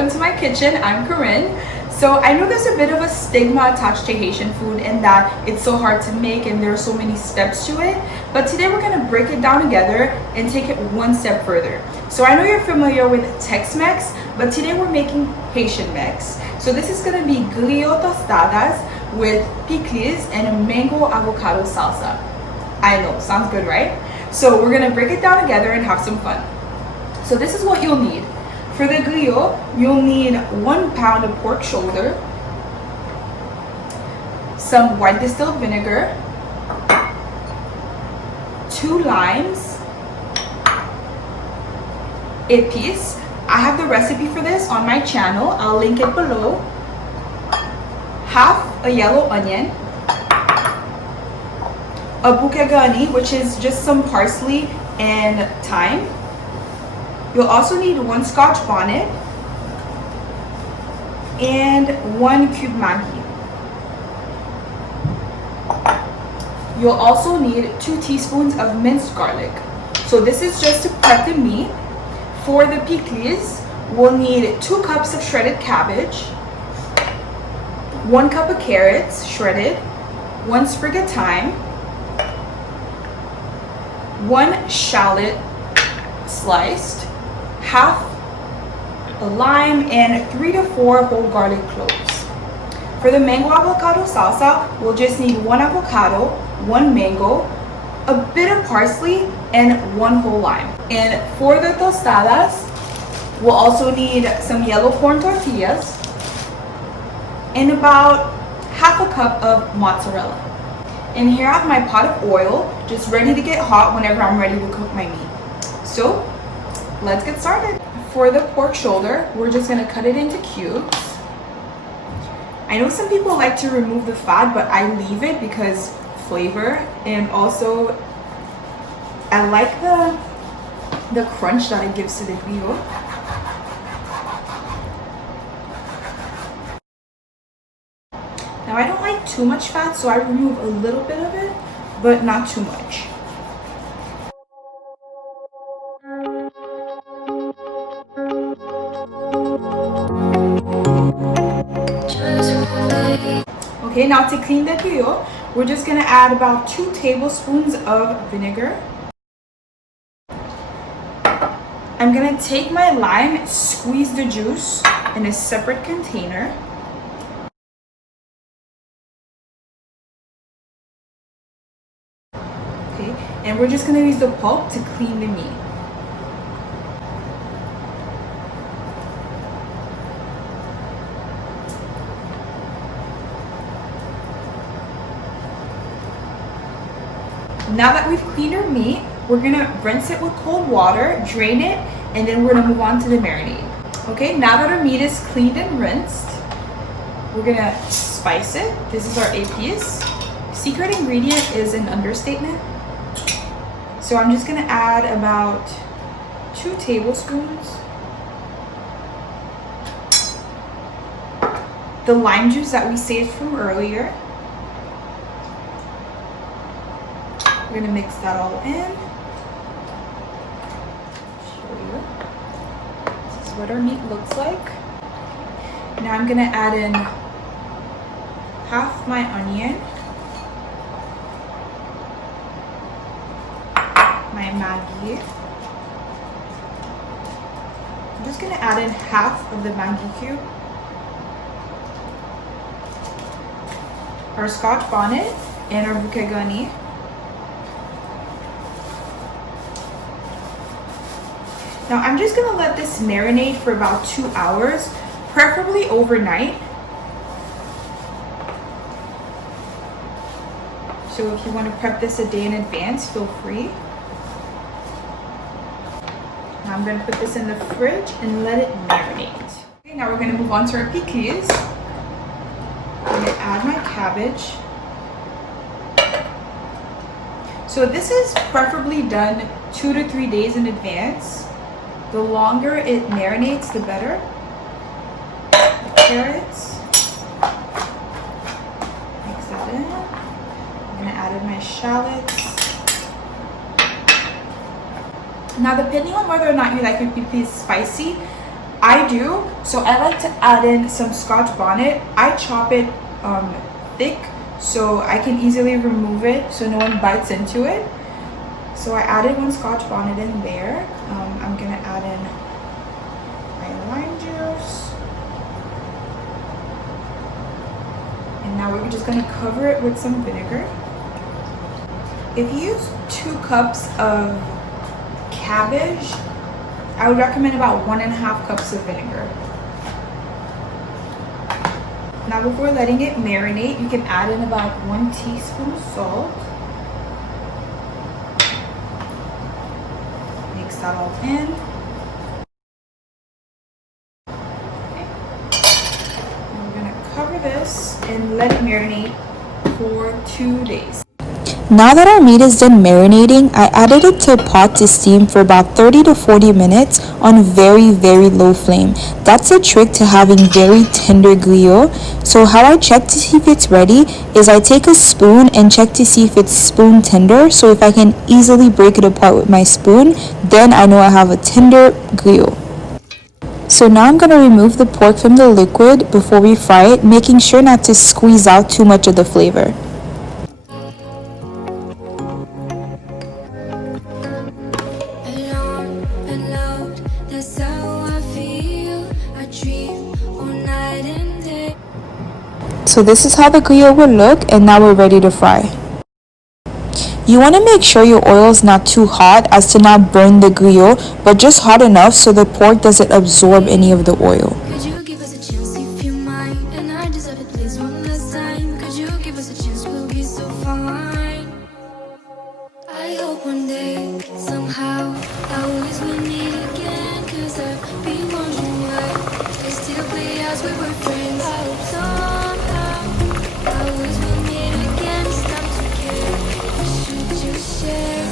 welcome to my kitchen. I'm Corinne. So I know there's a bit of a stigma attached to Haitian food in that it's so hard to make and there are so many steps to it. But today we're gonna break it down together and take it one step further. So I know you're familiar with Tex-Mex, but today we're making Haitian Mex. So this is gonna be Griot Tostadas with PIKLIZ and a mango avocado salsa. I know, sounds good, right? So we're gonna break it down together and have some fun. So this is what you'll need. For the griot, you'll need 1 pound of pork shoulder, some white distilled vinegar, 2 limes, a piece. I have the recipe for this on my channel. I'll link it below. Half a yellow onion, a bouquet garni, which is just some parsley and thyme. You'll also need 1 Scotch bonnet and 1 cube Maggi. You'll also need 2 teaspoons of minced garlic. So this is just to prep the meat. For the PIKLIZ, we'll need 2 cups of shredded cabbage, 1 cup of carrots shredded, 1 sprig of thyme, 1 shallot sliced, half a lime, and 3 to 4 whole garlic cloves. For the mango avocado salsa, we'll just need 1 avocado, 1 mango, a bit of parsley, and 1 whole lime. And for the tostadas, we'll also need some yellow corn tortillas and about half a cup of mozzarella. And here I have my pot of oil, just ready to get hot whenever I'm ready to cook my meat. So let's get started. For the pork shoulder, we're just gonna cut it into cubes. I know some people like to remove the fat, but I leave it because flavor, and also I like the crunch that it gives to the griot. Now I don't like too much fat, so I remove a little bit of it, but not too much. Okay, now to clean the griot, we're just gonna add about 2 tablespoons of vinegar. I'm gonna take my lime, squeeze the juice in a separate container. Okay, and we're just gonna use the pulp to clean the meat. Now that we've cleaned our meat, we're gonna rinse it with cold water, drain it, and then we're gonna move on to the marinade. Okay, now that our meat is cleaned and rinsed, we're gonna spice it. This is our épice. Secret ingredient is an understatement. So I'm just gonna add about 2 tablespoons. The lime juice that we saved from earlier. We're gonna mix that all in. Show you. This is what our meat looks like. Now I'm gonna add in half my onion, my Maggi. I'm just gonna add in half of the Maggi cube, our Scotch bonnet, and our bouquet garni. Now I'm just gonna let this marinate for about 2 hours, preferably overnight. So if you want to prep this a day in advance, feel free. Now I'm gonna put this in the fridge and let it marinate. Okay, now we're gonna move on to our PIKLIZ. I'm gonna add my cabbage. So this is preferably done 2 to 3 days in advance. The longer it marinates, the better. The carrots. Mix that in. I'm gonna add in my shallots. Now, depending on whether or not you like your PIKLIZ spicy, I do, so I like to add in some Scotch bonnet. I chop it thick so I can easily remove it so no one bites into it. So I added 1 Scotch bonnet in there. I'm gonna add in my lime juice. And now we're just gonna cover it with some vinegar. If you use 2 cups of cabbage, I would recommend about 1.5 cups of vinegar. Now before letting it marinate, you can add in about 1 teaspoon of salt. Mix that all in. Okay. And we're gonna cover this and let it marinate for 2 days. Now that our meat is done marinating, I added it to a pot to steam for about 30 to 40 minutes on very low flame. That's a trick to having very tender griot. So how I check to see if it's ready is I take a spoon and check to see if it's spoon tender. So if I can easily break it apart with my spoon, then I know I have a tender griot. So now I'm going to remove the pork from the liquid before we fry it, making sure not to squeeze out too much of the flavor. So this is how the griot will look, and now we're ready to fry. You want to make sure your oil is not too hot as to not burn the griot, but just hot enough so the pork doesn't absorb any of the oil. Could you give us a chance if you mind? And I deserve it, please, one last time. Could you give us a chance? We'll be so fine. I hope one day, somehow, I always will meet again. Cause I've been wondering why we still play as we were friends. I hope somehow, I always will meet again. It's time to care. We should just share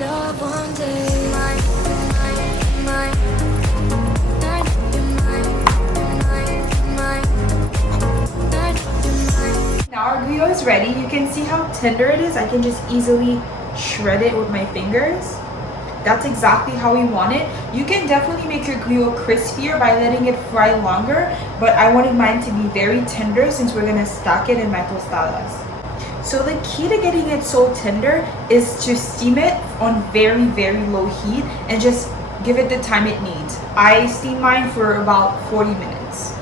love one day. Mine, mine, mine. Now our griot is ready. You can see how tender it is. I can just easily shred it with my fingers. That's exactly how we want it. You can definitely make your griot crispier by letting it fry longer, but I wanted mine to be very tender since we're gonna stack it in my tostadas. So the key to getting it so tender is to steam it on very low heat and just give it the time it needs. I steam mine for about 40 minutes.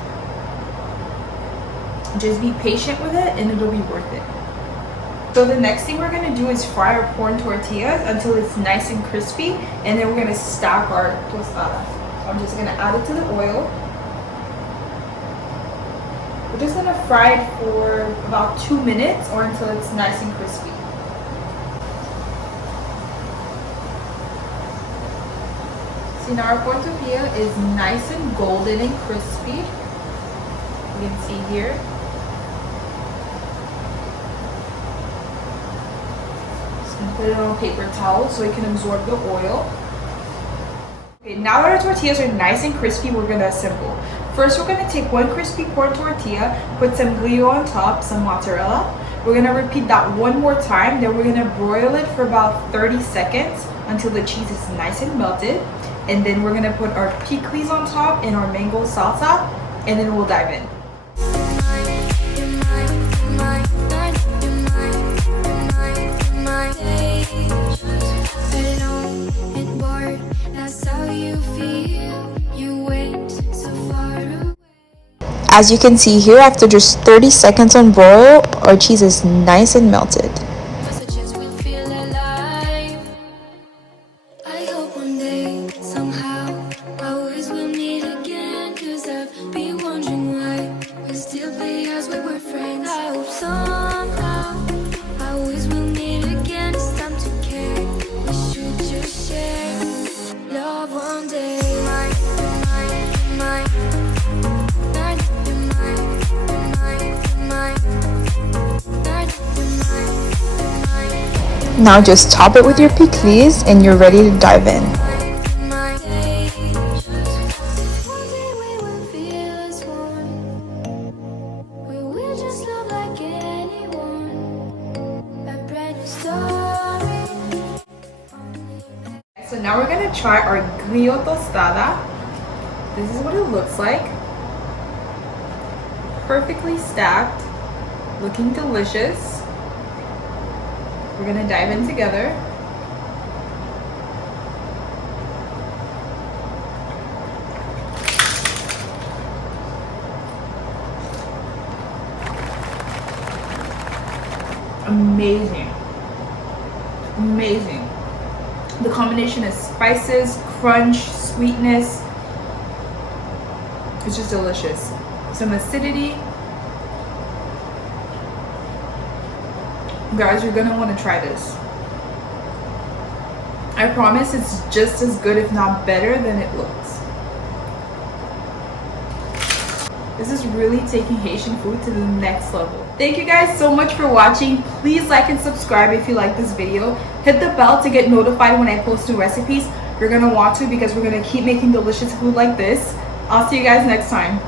Just be patient with it and it'll be worth it. So the next thing we're gonna do is fry our corn tortillas until it's nice and crispy, and then we're gonna stack our tostadas. So I'm just gonna add it to the oil. We're just gonna fry it for about 2 minutes or until it's nice and crispy. See, now our corn tortilla is nice and golden and crispy. You can see here. Put it on a paper towel so it can absorb the oil. Okay, now that our tortillas are nice and crispy, we're gonna assemble. First, we're gonna take 1 crispy corn tortilla, put some griot on top, some mozzarella. We're gonna repeat that 1 more time, then we're gonna broil it for about 30 seconds until the cheese is nice and melted. And then we're gonna put our PIKLIZ on top and our mango salsa, and then we'll dive in. As you can see here, after just 30 seconds on broil, our cheese is nice and melted. Now just top it with your PIKLIZ and you're ready to dive in. So now we're gonna try our Griot Tostada. This is what it looks like. Perfectly stacked, looking delicious. We're gonna dive in together. Amazing. Amazing. The combination of spices, crunch, sweetness. It's just delicious. Some acidity. Guys, you're gonna want to try this. I promise it's just as good, if not better, than it looks. This is really taking Haitian food to the next level. Thank you guys so much for watching. Please like and subscribe if you like this video. Hit the bell to get notified when I post new recipes. You're gonna want to, because we're gonna keep making delicious food like this. I'll see you guys next time.